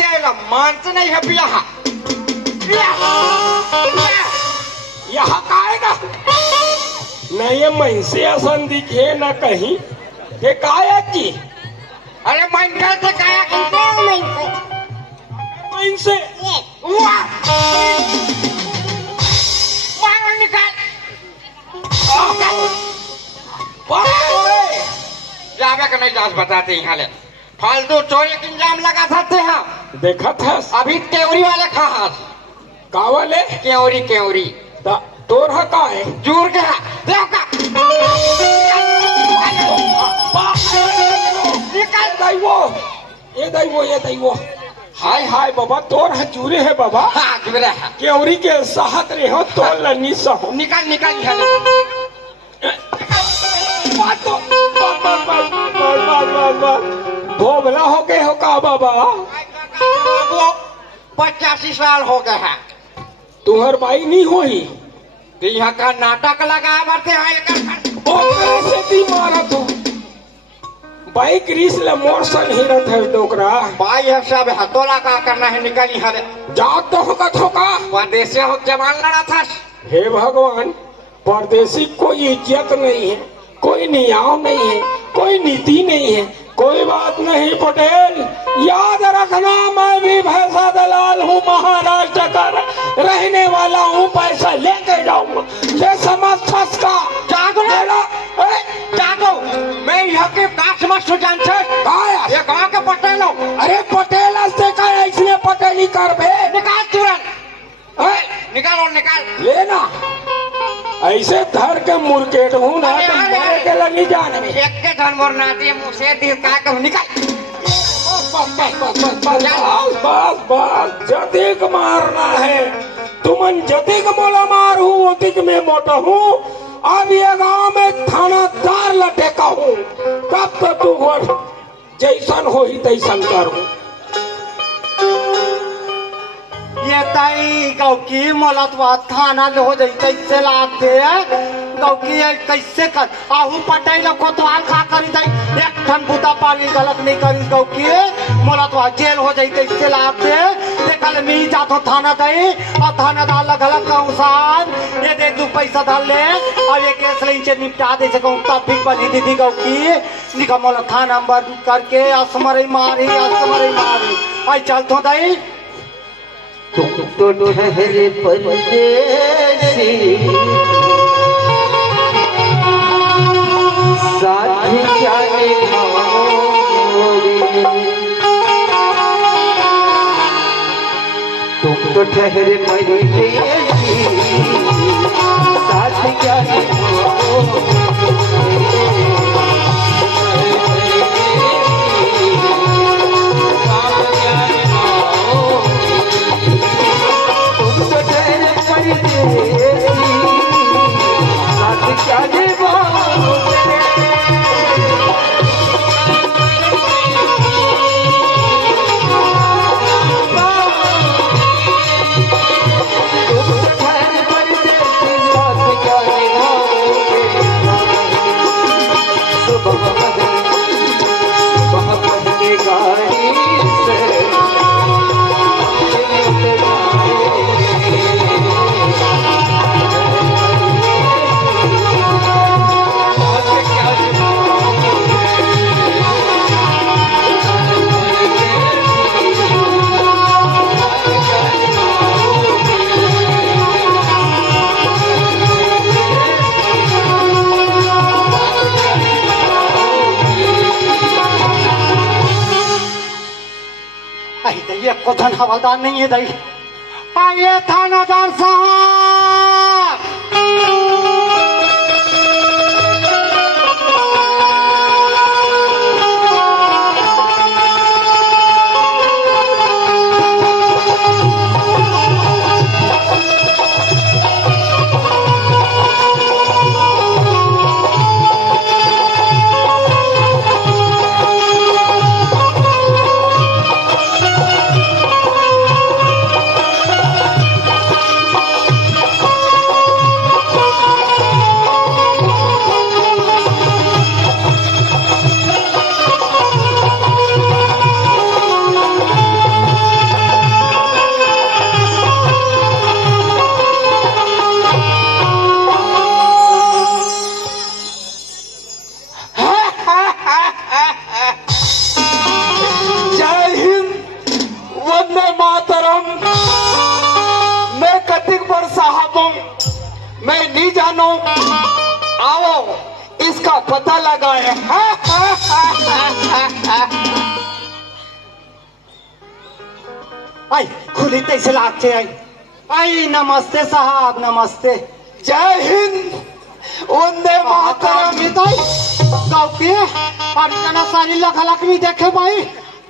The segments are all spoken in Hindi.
त्याला माणसं नाही हे पिया यहाँ काय ना नहीं मनसे असन दिखे ना कहीं हे काय की अरे मनसे काय मनसे निकाल जावे का नहीं जांच बताते यहाँ ले फालतू चोरी के इंजाम लगा सकते हैं देखा था अभी केवरी वाले खास का वाले केवरी केवरी तोर हा का है जूर के देव का निकाल ये दैवो हाय हाय बाबा तोर हजूरे है बाबा हाँ जुरे है केवरी के साहत रे हो तो लनी सहो निकाल निकाल निकाल भोगला हो गए हो का बाबा वो 85 साल हो गए हैं तुम्हार बाई नहीं होई तो यहाँ का नाटक लगा मरते हैं से दी मारा तू बाइक रीस ले मोर सन हिरत है डोकरा भाई है सब हथोला का करना है निकाली हरे जात तो होगा थोका परदेसी हो जवान लड़ा था हे भगवान परदेसी कोई इज्जत नहीं है कोई नियम नहीं है कोई नीति नहीं है कोई बात नहीं पटेल याद रखना मैं भी भैंसा दलाल हूँ महाराष्ट्र का रहने वाला हूँ पैसा लेके जाऊंगा ये समझ फंस का जागो जागो मैं यहाँ के काश मत सुजान से ये गाँव के पटेल हो अरे पटेल से का इसने पटेली कर बे निकाल तुरंत निकालो निकाल लेना ऐसे धर के मुर्केट हूँ ना तो के लगी जाने में एक के धन मोर नाती मुझसे दिल का कर निकाल बस जतिक मारना है तुमन जतिक मोला मार हूँ उतिक में मोटा हूँ अब ये गांव में थानादार लटेका हूँ तब तो तू जैसन हो ही तैसन करूँ ये ताई गाँव की मोलत थाना हो जाए कैसे लागते गाँव की कैसे कर आहू पटेल को तो खा करी जाए एक ठन बुता पानी गलत नहीं करी गाँव की मोलत जेल हो जाए कैसे लागते देखल मी जातो थाना दई और थाना डाल गलत कहूँ ये दे दू पैसा डाल ले और ये केस ले निपटा दे सकूँ तब भी बनी दीदी गाँव की निकमल थाना बंद करके असमरे मारी आई चलतो दई तुम तो ठहरे परदेसी साथ जाने तुम तो ठहरे परदेसी साथ जाने को धन हवालदार नहीं है दई आइए थानादार साहब मैं नहीं जानू, आओ इसका पता लगाए। आई खुली तैसे लागते आई। आई नमस्ते साहब, नमस्ते। जय हिंद, वंदे मातरम। गाँव के अटकना सारी लखलख भी देखे भाई।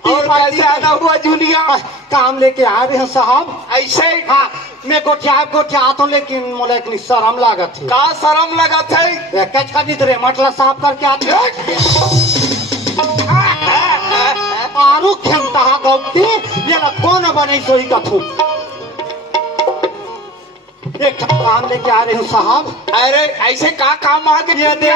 और कैसे आना हुआ जूनिया? काम लेके आ रहे हैं साहब। ऐसे हाँ, मैं गोठिया तो लेकिन मोला एक शर्म लागत है। का शर्म लगा थे? कच का रे मटला साहब करके आते आरू खेमता गौती ये कौन बने सोई कथू। एक काम लेके आ रहे हूँ साहब। अरे ऐसे का काम आ के ये दे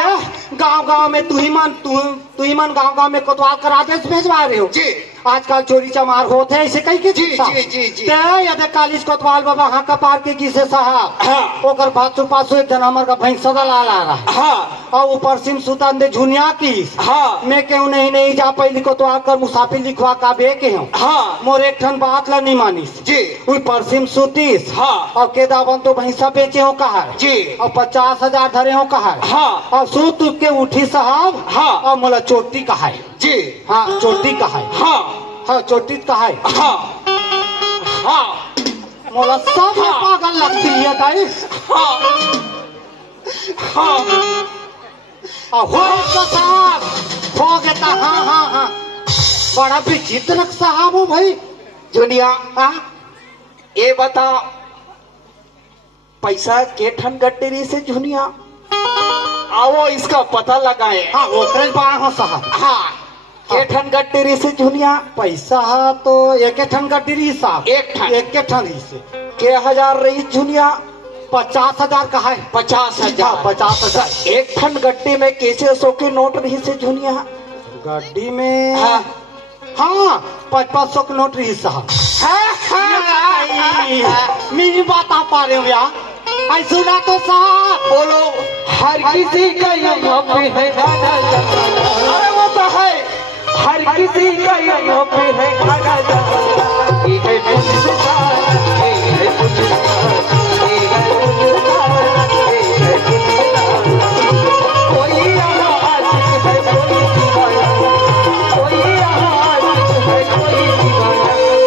गांव में तू ही मन गांव में कोतवाल करा दे भेजवा रहे हो जी। आजकल चोरी चमार होते हैं ऐसे कई के जी जी जी जी। यदि कालिज कोतवाल बाबा हाँ का पार के किसे साहब। हाँ। ओकर पासो पासो एक जनमर का भैंस सदा ला रहा। हाँ और ऊपर सिम सुतन दे झुनिया की। हाँ मैं क्यों नहीं जा पाई कोतवाल कर मुसाफिर लिखवा का बे के हूँ। हाँ मोर एक ठन बात ला नहीं मानीस जी। ऊपर सिम सुतीस। हाँ और केदावन तो भैंसा बेचे हो कहा जी। और 50,000 धरे हो कहा। हाँ और सूत उठ के उठी साहब। हाँ। और मोला चोटी कहा जी। हाँ चोटी कहा हाँ हाँ चोटी कहा हाँ हाँ मोला सब हाँ। पागल लगती है ताई। हाँ हाँ और हो तो साहब हो गया। हाँ हाँ हाँ बड़ा विचित्र साहब हो भाई। जूनिया हाँ ये बता पैसा के ठन गट्टेरी से जूनिया? आओ इसका पता लगाए। हाँ ओकरे बाण हो साहब। हाँ के ठन गट्टेरी से जूनिया? पैसा है तो एक ठन का डिरी साहब। एक ठन। एक ठन ही से के हजार रही जूनिया? 50,000 का है। 50,000। 50,000 एक ठन गट्टे में कैसे 100 के नोट रही से जूनिया? गाड़ी में हाँ। हाँ 500 के नोट रही साहब। मेरी बात आप पा रहे हो यार। आई सुना तो साहब। बोलो। हर किसी का यहाँ पे है आना जाना। अरे वो तो है। हर किसी का यहाँ पे है आना जाना।